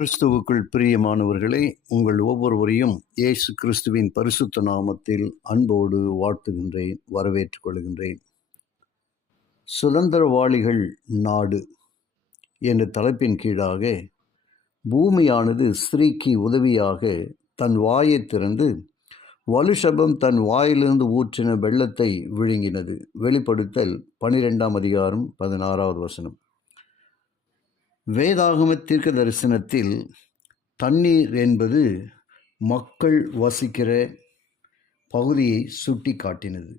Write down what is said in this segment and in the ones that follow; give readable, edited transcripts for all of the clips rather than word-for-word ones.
கிறிஸ்துவுக்குள் பிரியமானவர்களே, உங்கள் ஒவ்வொருவரையும் இயேசு கிறிஸ்துவின் பரிசுத்த நாமத்தில் அன்போடு வாழ்த்துகின்றேன், வரவேற்றுக் கொள்கின்றேன். சுதந்திரவாளிகள் நாடு என்ற தலைப்பின் கீழாக பூமியானது ஸ்திரீக்கு உதவியாக தன் வாயை திறந்து வலுஷபம் தன் வாயிலிருந்து ஊற்றின வெள்ளத்தை விழுங்கினது. வெளிப்படுத்தல் 12ஆம் அதிகாரம் 16வது வசனம். வேதாகம தீர்க்க தரிசனத்தில் தண்ணீர் என்பது மக்கள் வசிக்கிற பகுதியை சுட்டி காட்டினது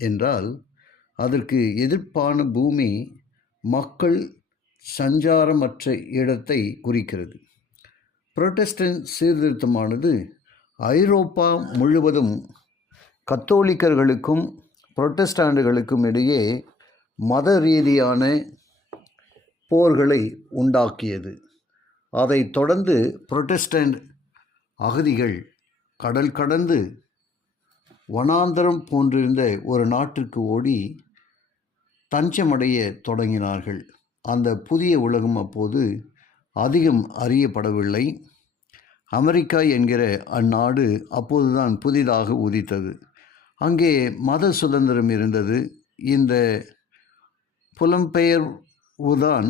என்றால், அதற்கு எதிர்ப்பான பூமி மக்கள் சஞ்சாரமற்ற இடத்தை குறிக்கிறது. புரொட்டஸ்டன்ட் சீர்திருத்தமானது ஐரோப்பா முழுவதும் கத்தோலிக்கர்களுக்கும் புரொட்டஸ்டாண்டுகளுக்கும் இடையே மத ரீதியான போர்களை உண்டாக்கியது. அதைத் தொடர்ந்து புரொட்டஸ்டன்ட் அகதிகள் கடல் கடந்து வனாந்தரம் போன்றிருந்த ஒரு நாட்டிற்கு ஓடி தஞ்சமடைய தொடங்கினார்கள். அந்த புதிய உலகம் அப்போது அதிகம் அறியப்படவில்லை. அமெரிக்கா என்கிற அந்நாடு அப்போதுதான் புதிதாக உதித்தது. அங்கே மத சுதந்திரம் இருந்தது. இந்த புலம்பெயர்வுதான்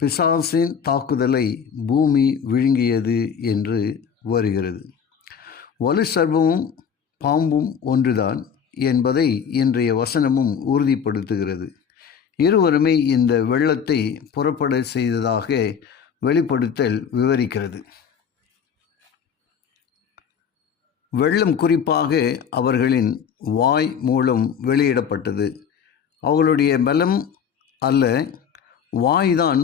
பிசாசின் தாக்குதலை பூமி விழுங்கியது என்று வருகிறது. வலு சர்ப்பமும் பாம்பும் ஒன்றுதான் என்பதை இன்றைய வசனமும் உறுதிப்படுத்துகிறது. இருவருமே இந்த வெள்ளத்தை புறப்பட செய்ததாக வெளிப்படுத்தல் விவரிக்கிறது. வெள்ளம் குறிப்பாக அவர்களின் வாய் மூலம் வெளியிடப்பட்டது. அவர்களுடைய பலம் அல்ல, வாய்தான்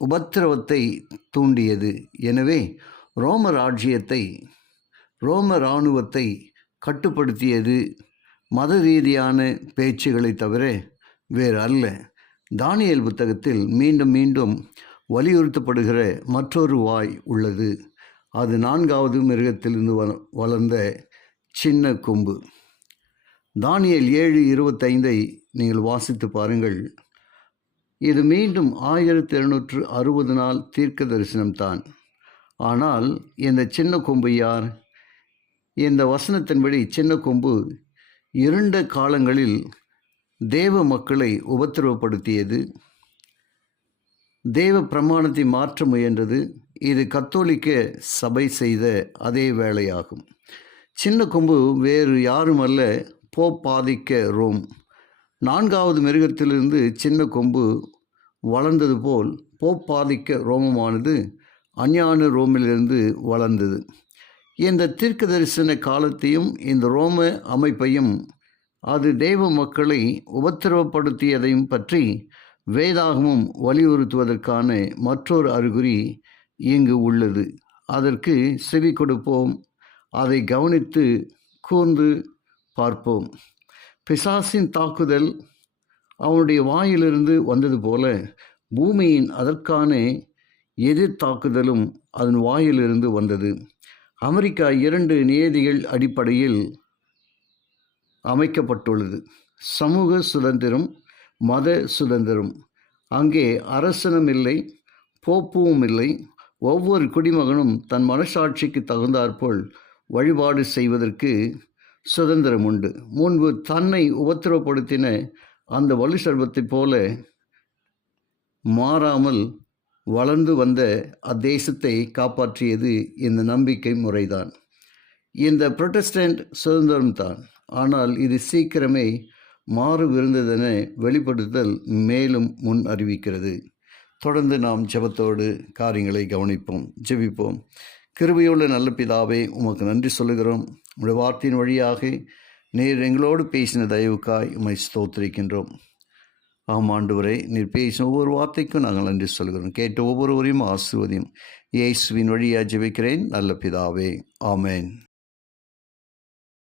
உபத்திரவத்தை தூண்டியது. எனவே ரோம இராணுவத்தை கட்டுப்படுத்தியது மத ரீதியான பேச்சுகளை தவிர வேறு அல்ல. தானியேல் புத்தகத்தில் மீண்டும் மீண்டும் வலியுறுத்தப்படுகிற மற்றொரு வாய் உள்ளது. அது 4வது மிருகத்திலிருந்து வளர்ந்த சின் கொம்பு. தானியேல் 7:25 நீங்கள் வாசித்து பாருங்கள். இது மீண்டும் 1760 நாள் தீர்க்க தரிசனம்தான். ஆனால் இந்த சின்ன கொம்பு யார்? இந்த வசனத்தின்படி சின்ன கொம்பு இருண்ட காலங்களில் தேவ மக்களை உபத்திரவப்படுத்தியது, தேவ பிரமாணத்தை மாற்ற முயன்றது. இது கத்தோலிக்க சபை செய்த அதே வேலையாகும். சின்ன கொம்பு வேறு யாரும் அல்ல, போப் ஆதிக்க ரோம். 4வது மிருகத்திலிருந்து சின்ன கொம்பு வளர்ந்தது போல் போப் ஆதிக்க ரோமமானது அஞ்ஞான ரோமிலிருந்து வளர்ந்தது. இந்த தீர்க்க தரிசன காலத்தையும் இந்த ரோம அமைப்பையும் அது தேவ மக்களை உபத்திரவப்படுத்தியதையும் பற்றி வேதாகமும் வலியுறுத்துவதற்கான மற்றொரு அறிகுறி இங்கு உள்ளது. அதற்கு செவி கொடுப்போம், அதை கவனித்து கூர்ந்து பார்ப்போம். பிசாசின் தாக்குதல் அவனுடைய வாயிலிருந்து வந்தது போல பூமியின் அதற்கான எதிர்த்தாக்குதலும் அதன் வாயிலிருந்து வந்தது. அமெரிக்கா 2 நியதிகள் அடிப்படையில் அமைக்கப்பட்டுள்ளது: சமூக சுதந்திரம், மத சுதந்திரம். அங்கே அரசனும் இல்லை, போப்பும் இல்லை. ஒவ்வொரு குடிமகனும் தன் மனசாட்சிக்கு தகுந்தாற்போல் வழிபாடு செய்வதற்கு சுதந்திரம் உண்டு. முன்பு தன்னை உபத்திரவப்படுத்தின அந்த வலு சர்ப்பத்தைப் போல மாறாமல் வளர்ந்து வந்த அத்தேசத்தை காப்பாற்றியது இந்த நம்பிக்கை முறைதான். இந்த புரொட்டஸ்டன்ட் சுதந்திரம்தான். ஆனால் இது சீக்கிரமே மாறவிருந்ததென வெளிப்படுத்தல் மேலும் முன் அறிவிக்கிறது. தொடர்ந்து நாம் ஜெபத்தோடு காரியங்களை கவனிப்போம், ஜெபிப்போம். கிருபையுள்ள நல்ல பிதாவே, உமக்கு நன்றி சொல்லுகிறோம். உடைய வார்த்தையின் வழியாக நீர் எங்களோடு பேசின தயவுக்காய் உம்மை ஸ்தோத்திரிக்கின்றோம். ஆண்டவரே, நீர் பேசின ஒவ்வொரு வார்த்தைக்கும் நாங்கள் நன்றி சொல்கிறோம். கேட்ட ஒவ்வொருவரையும் ஆசீர்வதியும். இயேசுவின் வழியாக ஜெபிக்கிறேன் நல்ல பிதாவே, ஆமென்.